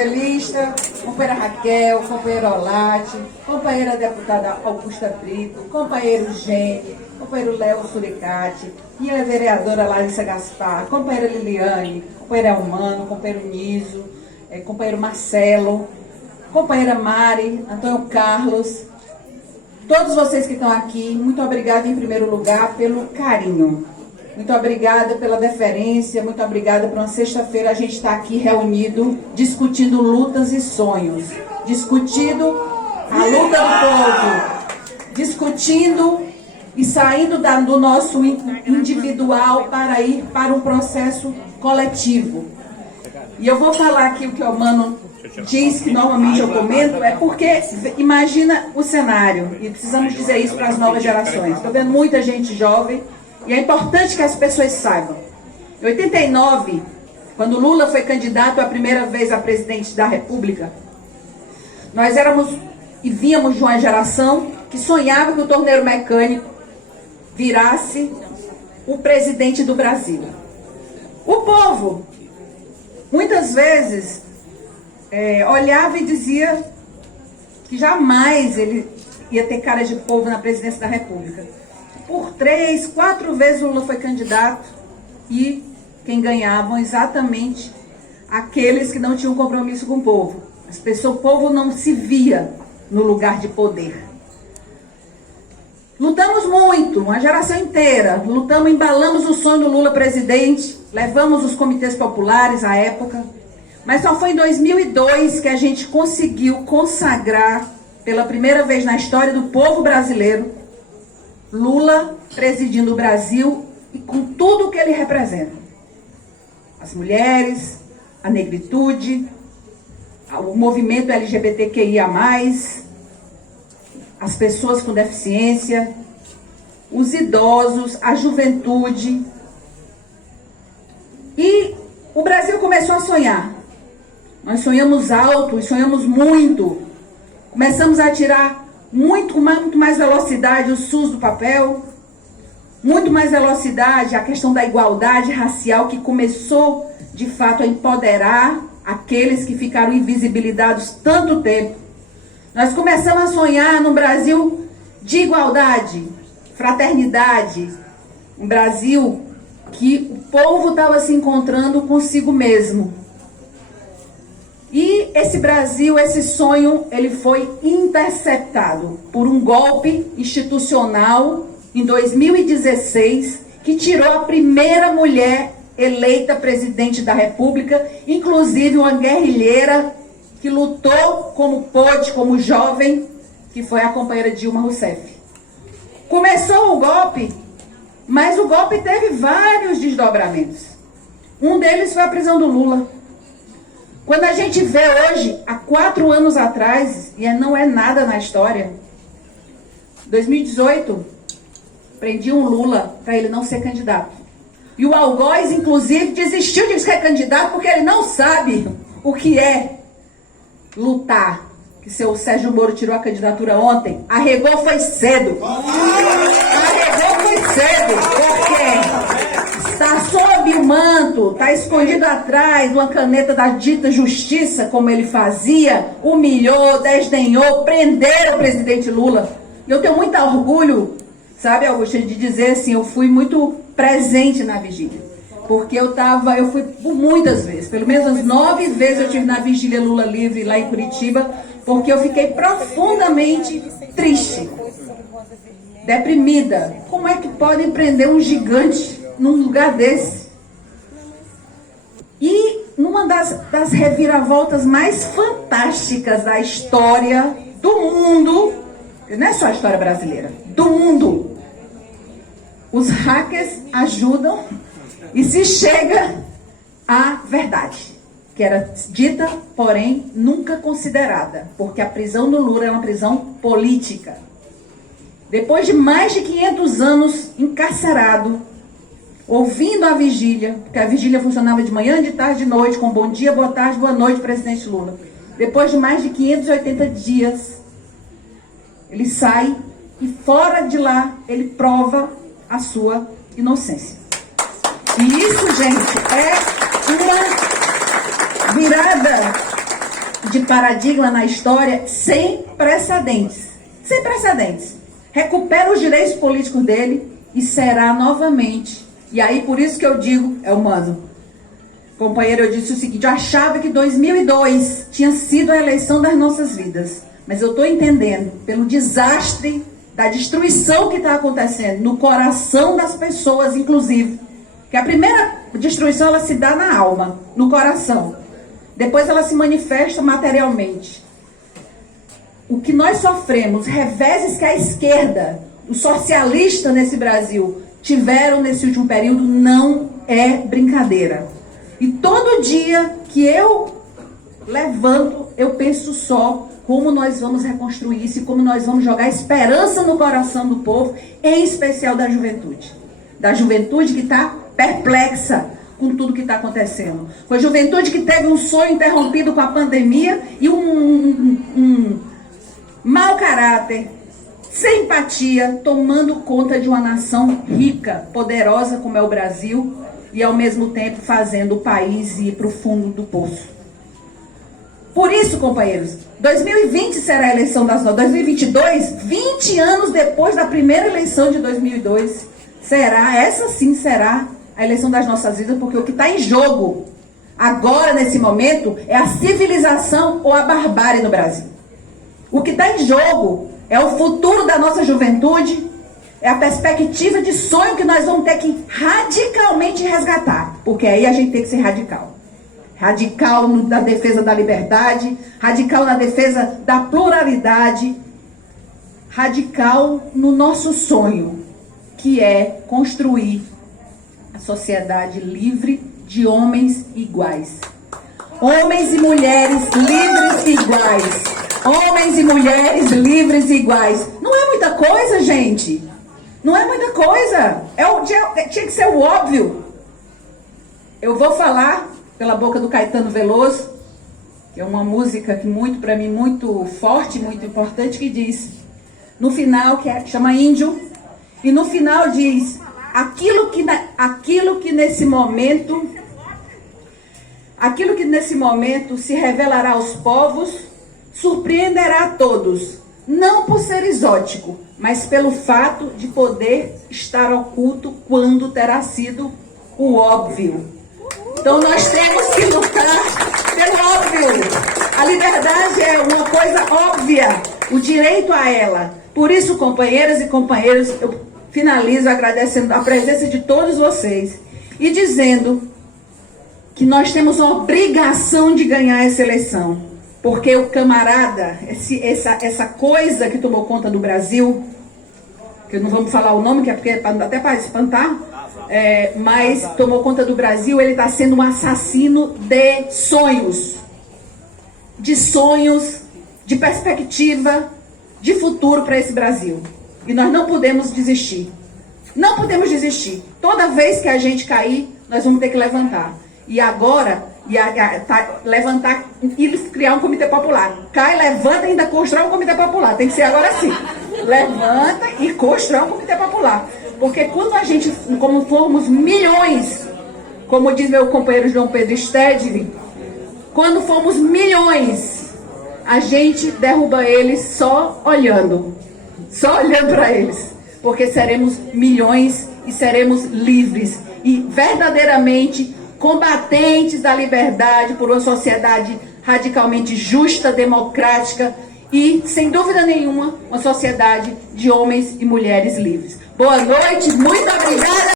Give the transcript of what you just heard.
Evangelista, companheira Raquel, companheira Olate, companheira deputada Augusta Brito, companheiro Gene, companheiro Léo Suricati, e a vereadora Larissa Gaspar, companheira Liliane, companheiro Elmano, companheiro Niso, companheiro Marcelo, companheira Mari, Antônio Carlos, todos vocês que estão aqui, muito obrigada em primeiro lugar pelo carinho. Muito obrigada pela deferência, muito obrigada por uma sexta-feira a gente estar aqui reunido, discutindo lutas e sonhos, discutindo a luta do povo, discutindo e saindo do nosso individual para ir para um processo coletivo. E eu vou falar aqui o que o Mano diz, que normalmente eu comento, é porque imagina o cenário, e precisamos dizer isso para as novas gerações. Estou vendo muita gente jovem, e é importante que as pessoas saibam. Em 89, quando Lula foi candidato a primeira vez a presidente da República, nós éramos e víamos de uma geração que sonhava que o torneiro mecânico virasse o presidente do Brasil. O povo, muitas vezes, olhava e dizia que jamais ele ia ter cara de povo na presidência da República. Por 3, 4 vezes o Lula foi candidato e quem ganhavam exatamente aqueles que não tinham compromisso com o povo. O povo não se via no lugar de poder. Lutamos muito, uma geração inteira, lutamos, embalamos o sonho do Lula presidente, levamos os comitês populares à época, mas só foi em 2002 que a gente conseguiu consagrar, pela primeira vez na história do povo brasileiro, Lula presidindo o Brasil e com tudo o que ele representa. As mulheres, a negritude, o movimento LGBTQIA+, as pessoas com deficiência, os idosos, a juventude. E o Brasil começou a sonhar. Nós sonhamos alto e sonhamos muito. Começamos a tirar muito mais velocidade o SUS do papel, muito mais velocidade a questão da igualdade racial, que começou, de fato, a empoderar aqueles que ficaram invisibilizados tanto tempo. Nós começamos a sonhar num Brasil de igualdade, fraternidade, um Brasil que o povo estava se encontrando consigo mesmo. E esse Brasil, esse sonho, ele foi interceptado por um golpe institucional em 2016, que tirou a primeira mulher eleita presidente da República, inclusive uma guerrilheira que lutou como pôde, como jovem, que foi a companheira Dilma Rousseff. Começou o golpe, mas o golpe teve vários desdobramentos. Um deles foi a prisão do Lula. Quando a gente vê hoje, há 4 anos atrás, e não é nada na história, 2018, prendiam o Lula para ele não ser candidato. E o Algoz, inclusive, desistiu de ser candidato porque ele não sabe o que é lutar. Que seu Sérgio Moro tirou a candidatura ontem, arregou foi cedo. Arregou foi cedo, porque está sob o manto, está escondido atrás de uma caneta da dita justiça, como ele fazia, humilhou, desdenhou, prendeu o presidente Lula. E eu tenho muito orgulho, sabe, Augusto, de dizer assim, eu fui muito presente na vigília. Porque eu fui por muitas vezes, pelo menos umas 9 vezes eu estive na vigília Lula Livre lá em Curitiba, porque eu fiquei profundamente triste, deprimida. Como é que podem prender um gigante num lugar desse? E numa das reviravoltas mais fantásticas da história do mundo, não é só a história brasileira, do mundo, os hackers ajudam e se chega à verdade, que era dita, porém, nunca considerada, porque a prisão do Lula é uma prisão política. Depois de mais de 500 anos encarcerado, ouvindo a vigília, porque a vigília funcionava de manhã, de tarde, de noite, com bom dia, boa tarde, boa noite, presidente Lula. Depois de mais de 580 dias, ele sai e fora de lá, ele prova a sua inocência. E isso, gente, é uma virada de paradigma na história sem precedentes. Sem precedentes. Recupera os direitos políticos dele e será novamente. E aí, por isso que eu digo, é humano. Companheiro, eu disse o seguinte, eu achava que 2002 tinha sido a eleição das nossas vidas. Mas eu estou entendendo, pelo desastre, da destruição que está acontecendo no coração das pessoas, inclusive. Que a primeira destruição, ela se dá na alma, no coração. Depois ela se manifesta materialmente. O que nós sofremos, reveses que a esquerda, o socialista nesse Brasil, tiveram nesse último período, não é brincadeira. E todo dia que eu levanto, eu penso só como nós vamos reconstruir isso e como nós vamos jogar esperança no coração do povo, em especial da juventude. Da juventude que está perplexa com tudo que está acontecendo. Foi a juventude que teve um sonho interrompido com a pandemia e um mau caráter, sem empatia, tomando conta de uma nação rica, poderosa como é o Brasil, e ao mesmo tempo fazendo o país ir para o fundo do poço. Por isso, companheiros, 2020 será a eleição das nossas. 2022, 20 anos depois da primeira eleição de 2002, essa sim será a eleição das nossas vidas, porque o que está em jogo agora, nesse momento, é a civilização ou a barbárie no Brasil. O que está em jogo é o futuro da nossa juventude, é a perspectiva de sonho que nós vamos ter que radicalmente resgatar, porque aí a gente tem que ser radical. Radical na defesa da liberdade, radical na defesa da pluralidade, radical no nosso sonho, que é construir a sociedade livre de homens iguais. Homens e mulheres livres e iguais. Homens e mulheres livres e iguais. Não é muita coisa, gente. Não é muita coisa. Tinha que ser o óbvio. Eu vou falar pela boca do Caetano Veloso, que é uma música que para mim, muito forte, muito importante, que diz, no final, chama Índio, e no final diz, aquilo que nesse momento se revelará aos povos, surpreenderá a todos, não por ser exótico, mas pelo fato de poder estar oculto quando terá sido o óbvio. Então nós temos que lutar pelo óbvio. A liberdade é uma coisa óbvia, o direito a ela. Por isso, companheiras e companheiros, eu finalizo agradecendo a presença de todos vocês e dizendo que nós temos uma obrigação de ganhar essa eleição. Porque o camarada, essa coisa que tomou conta do Brasil, que não vamos falar o nome, que é até para espantar, mas tomou conta do Brasil, ele está sendo um assassino de sonhos, de perspectiva, de futuro para esse Brasil. E nós não podemos desistir. Não podemos desistir. Toda vez que a gente cair, nós vamos ter que levantar. E agora, levantar e criar um comitê popular. Cai, levanta e ainda constrói um comitê popular. Tem que ser agora sim. Levanta e constrói um comitê popular. Porque quando a gente, como formos milhões, como diz meu companheiro João Pedro Stedley, quando formos milhões, a gente derruba eles só olhando para eles. Porque seremos milhões e seremos livres e verdadeiramente combatentes da liberdade por uma sociedade radicalmente justa, democrática e, sem dúvida nenhuma, uma sociedade de homens e mulheres livres. Boa noite, muito obrigada.